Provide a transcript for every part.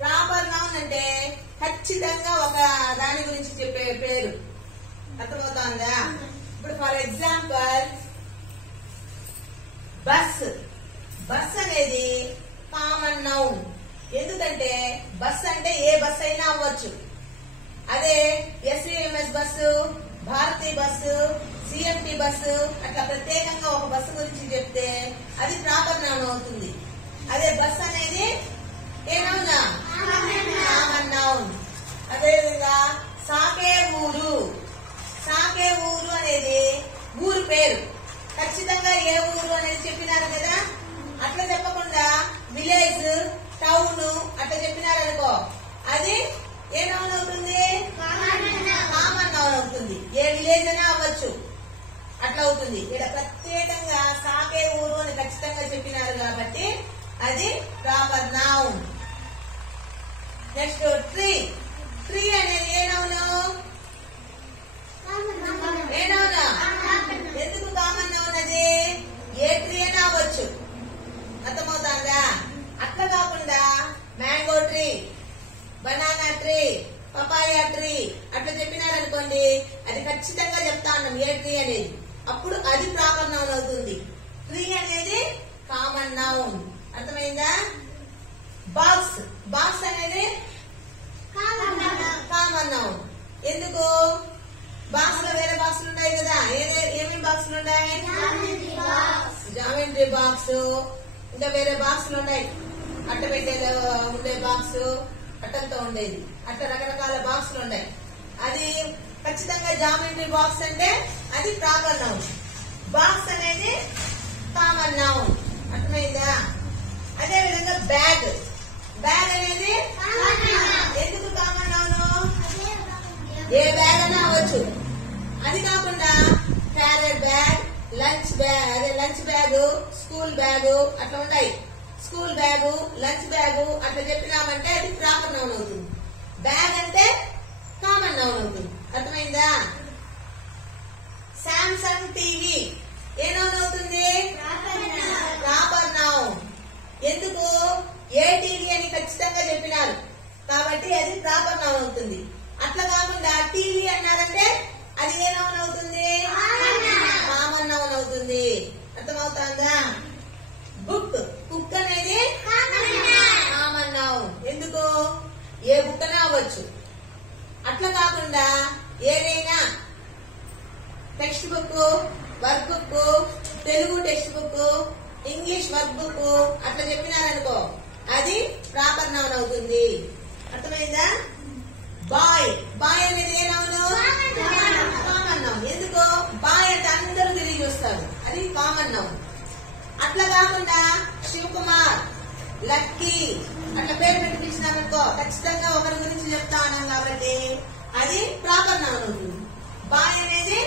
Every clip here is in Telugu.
ప్రాపర్ నౌన్ అంటే ఖచ్చితంగా ఒక దాని గురించి చెప్పే పేరు. అర్థమవుతుందా? ఇప్పుడు ఫర్ ఎగ్జాంపుల్ బస్. బస్ అనేది కామన్ నౌన్. ఎందుకంటే బస్ అంటే ఏ బస్ అయినా అవ్వచ్చు. అదే SVMS bus, Bharati bus, CMT bus అట్లా ప్రత్యేకంగా ఒక బస్సు గురించి చెప్తే అది ప్రాపర్ నౌన్ అవుతుంది. అదే బస్ అనేది ఏమవునా కామన్ నౌన్. అదేవిధంగా సాకే ఊరు. సాకే ఊరు అనేది ఊరు పేరు. ఖచ్చితంగా ఏ ఊరు అనేది చెప్పినారు కదా. అట్లా చెప్పకుండా విలేజ్, టౌన్ అట్లా చెప్పినారనుకో అది ఏ నౌన్ అవుతుంది? కామన్ నౌన్ అవుతుంది. ఏ విలేజ్ అయినా అవ్వచ్చు, అట్లా అవుతుంది. ఇక్కడ ప్రత్యేకంగా సాకే ఊరు అని ఖచ్చితంగా చెప్పినారు కాబట్టి అది proper noun. Next tree. Tree అనేది ఏ నౌను? ఏ నౌను? ఎందుకు కామన్ నౌన్? అది ఏ ట్రీ అయినా అవ్వచ్చు. అర్థమవుతుందా? అట్లా కాకుండా mango tree, banana tree, papaya tree అట్లా చెప్పినారనుకోండి అది ఖచ్చితంగా చెప్తా ఉన్నాం ఏ ట్రీ అనేది. అప్పుడు అది ప్రాపర్ నౌన్ అవుతుంది. ట్రీ అనేది కామన్ నౌన్. అర్థమైందా? బాక్స్. బాక్స్ అనేది కామన్ నౌన్. ఎందుకు? బాక్స్ లో వేరే బాక్సులు ఉన్నాయి కదా. ఏమేమి బాక్సులు ఉన్నాయి? జామెంట్రీ బాక్స్, ఇంకా వేరే బాక్సులు ఉన్నాయి. అట్ట పెట్టేలో ఉండే బాక్స్, అట్టంతా ఉండేది. అట్లా రకరకాల బాక్సులు ఉన్నాయి. అది ఖచ్చితంగా జామెంట్రీ బాక్స్ అంటే అది ప్రాపర్ నౌన్. బాక్స్ అనేది కామన్ నౌన్. అర్థమైందా? అదే విధంగా బ్యాగ్. బ్యాగ్ అనేది ఎందుకు కామన్ నౌన్? ఏ బ్యాగ్ అయినా అవ్వచ్చు. అది కాకుండా క్యారెట్ బ్యాగ్, లంచ్ బ్యాగ్, అదే లంచ్ బ్యాగ్, స్కూల్ బ్యాగ్ అట్లా ఉంటాయి. స్కూల్ బ్యాగ్, లంచ్ బ్యాగ్ అట్లా చెప్పినామంటే అది ప్రాపర్ నౌన్ అవుతుంది. బ్యాగ్ అంటే కామన్ నౌన్ అవుతుంది. అర్థమైందా? సామ్సంగ్ టీవీ ఏ నౌన్ అవుతుంది? Proper noun. ఎందుకు? ఏ టీవీ అని ఖచ్చితంగా చెప్పినారు కాబట్టి అది ప్రాపర్ నౌన్ అవుతుంది. అట్లా కాకుండా టీవీ అన్నారంటే అది ఏ నౌన్ అవుతుంది? కామన్ నౌన్ అవుతుంది. అర్థమవుతుందా? బుక్. బుక్ అనేది కామన్ నౌన్. ఎందుకు? ఏ బుక్ అయినా అవ్వచ్చు. అట్లా కాకుండా ఏదైనా text book, work book, Telugu text book, English work book అట్లా చెప్పినారనుకో అది ప్రాపర్ నౌన్ అవుతుంది. అర్థమైందా? బాయ్. బాయ్ అనేది ఏ నౌను? Common noun. ఎందుకు? బాయ్ అంటే అందరూ తిరిగి చూస్తారు, అది కామన్ నౌన్. అట్లా కాకుండా శివకుమార్, లక్కీ అట్లా పేరు పెట్టి పిలిచినామనుకో ఖచ్చితంగా ఒకరి గురించి చెప్తా ఉన్నాం కాబట్టి అది ప్రాపర్ నౌన్ అవుతుంది. బాయ్ అనేది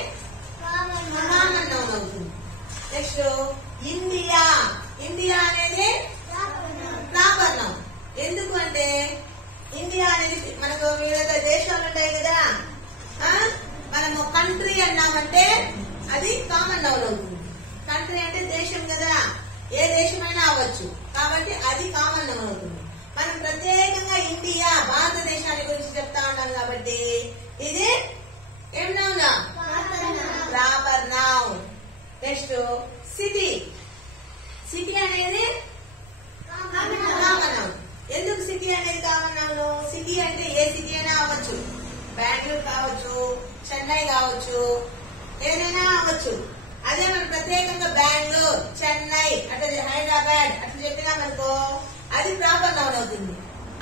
కామన్ నౌన్ అవుతుంది. Next India. ఇండియా అనేది ప్రాపర్ నౌన్. ఎందుకు అంటే ఇండియా అనేది మనకు వివిధ దేశాలు ఉంటాయి కదా. మనము కంట్రీ అన్నామంటే అది కామన్ నౌన్ అవుతుంది. కంట్రీ అంటే దేశం కదా, ఏ దేశమైనా అవ్వచ్చు కాబట్టి అది కామన్ నౌన్ అవుతుంది. మనం ప్రత్యేకంగా ఇండియా భారతదేశాన్ని గురించి చెప్తా ఉంటాం కాబట్టి ఇది ఏం noun? Proper noun. Next city. City అనేది కామన్ నౌన్. ఎందుకు సిటీ అనేది కామన్ నౌన్? సిటీ అంటే ఏ సిటీ అయినా అవ్వచ్చు. బెంగళూరు కావచ్చు, చెన్నై కావచ్చు, ఏదైనా అవ్వచ్చు. అదే మనం ప్రత్యేకంగా బెంగళూరు, చెన్నై అట్లా హైదరాబాద్ అట్లా చెప్పినామనుకో అది ప్రాపర్ నౌన్ అవుతుంది.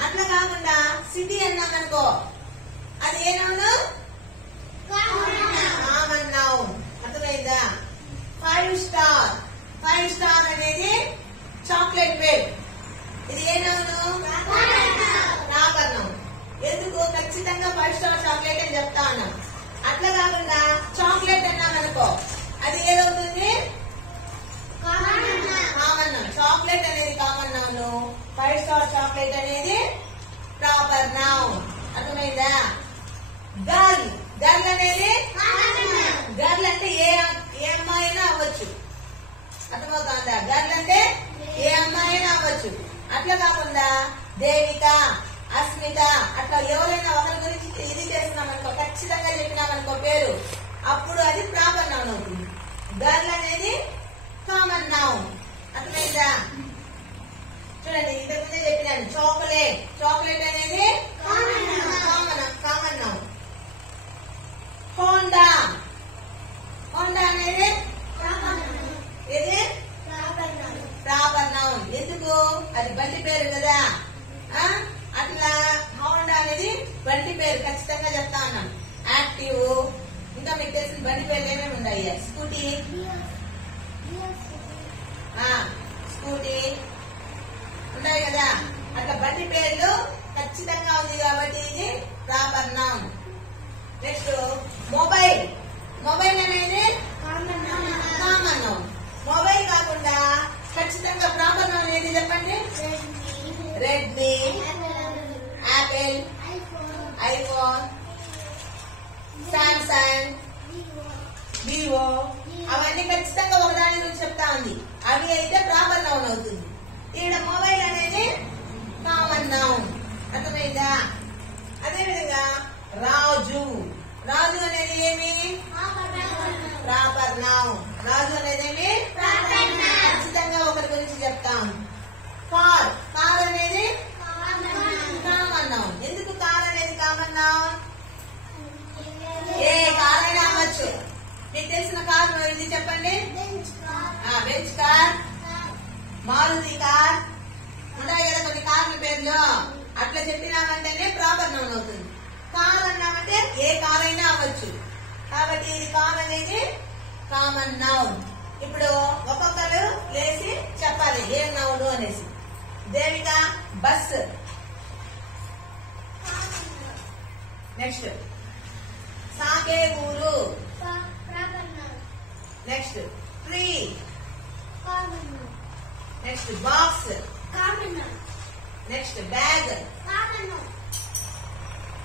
అట్లా కాకుండా సిటీ అన్నామనుకో అది ఏ నౌన్? Common noun. అర్థమైందా? 5 స్టార్. 5 స్టార్ అనేది చాక్లెట్ పేరు. ఇది ఏ నౌను? Proper noun. ఎందుకు? ఖచ్చితంగా 5 స్టార్ చాక్లెట్ అని చెప్తా ఉన్నాం. అట్లా కాకుండా చాక్లెట్ అన్నామనుకో అది ఏదవుతుంది? Common noun. చాక్లెట్ అనేది కామన్ నౌన్, 5 స్టార్ చాక్లెట్ అనేది ప్రాపర్ నౌన్. అర్థమైందా? గర్ల్. గర్ల్ అనేది గర్ల్ అంటే ఏ అమ్మాయి అయినా అవ్వచ్చు. అర్థమవుతుందా? గర్ల్ అంటే ఏ అమ్మాయి అయినా అవ్వచ్చు. అట్లా కాకుండా దేవిక, అస్మిత, అట్లా ఎవరైనా ఒకరి గురించి ఇది చేస్తున్నామనుకో, ఖచ్చితంగా చెప్పినామనుకో పేరు, అప్పుడు అది ప్రాపర్ నౌన్ అవుతుంది. గర్ల్ అనేది కామన్ నౌన్. అర్థమైందా? చూడండి, ఇంతకుముందే చెప్పినాను చాక్లెట్. చాక్లెట్ అనేది కామన్ నౌన్. హోండా, హోండా అనేది ఇది ప్రాపర్ నౌన్. ఎందుకు? అది బండి పేరు కదా. అట్లా హోండా అనేది బండి పేరు, ఖచ్చితంగా చెప్తా ఉన్నాం. యాక్టివ్, ఇంకా మీకు తెలిసిన బండి పేర్లు ఏమేమి ఉన్నాయి? స్కూటీ, స్కూటీ ఉన్నాయి కదా. అట్లా బండి పేర్లు ఖచ్చితంగా ఉంది కాబట్టి ఇది proper noun. Next mobile. Mobile అనేది కామన్ నౌన్. మొబైల్ కాకుండా ఖచ్చితంగా ప్రాపర్ నౌన్ ఏది చెప్పండి? Redmi, Apple, iPhone, Samsung, Vivo, అవన్నీ ఖచ్చితంగా ఒకదాని గురించి చెప్తా ఉంది. అవి అయితే ప్రాపర్ నౌన్ అవుతుంది. ఇక్కడ మొబైల్ అనేది కామన్ నౌన్. అర్థమైందా? అదేవిధంగా రాజు. రాజు అనేది ఏమి? Proper noun. రాజు అనేది ఏమి? ఖచ్చితంగా ఒకరి గురించి చెప్తాం. కార్. కార్ అనేది కామన్ నౌన్. ఎందుకు కార్ అనేది కామన్ నౌన్? ఏ కార్ అయినా అవ్వచ్చు. మీకు తెలిసిన కార్ ఇది చెప్పండి. బెంచ్ కార్, మారుతి కార్, ఉంటాయి కదా కొన్ని కార్ల పేర్లు. అట్లా చెప్పినామంటేనే ప్రాపర్ నౌన్ అవుతుంది. కార్ అన్నామంటే ఏ కార్ అయినా అవ్వచ్చు. కాబట్టి ఇది కార్ అనేది కామన్ నౌన్. ఇప్పుడు ఒక్కొక్కరు లేచి చెప్పాలి ఏం నౌను అనేసి. దేవిక బస్. నెక్స్ట్ సాకేగూరు. Next tree. Next box. Next bag.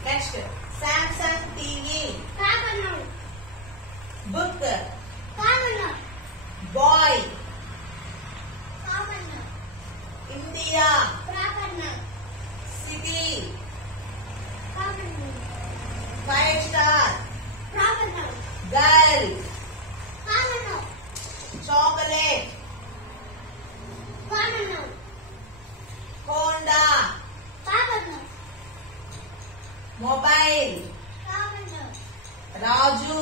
Next Samsung TV. Book. Boy. India. City. 5 star. Girl. Chocolate. Honda. Mobile. Raju.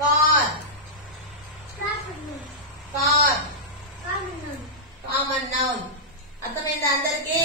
Car. Common noun. అర్థమైందా అందరికి?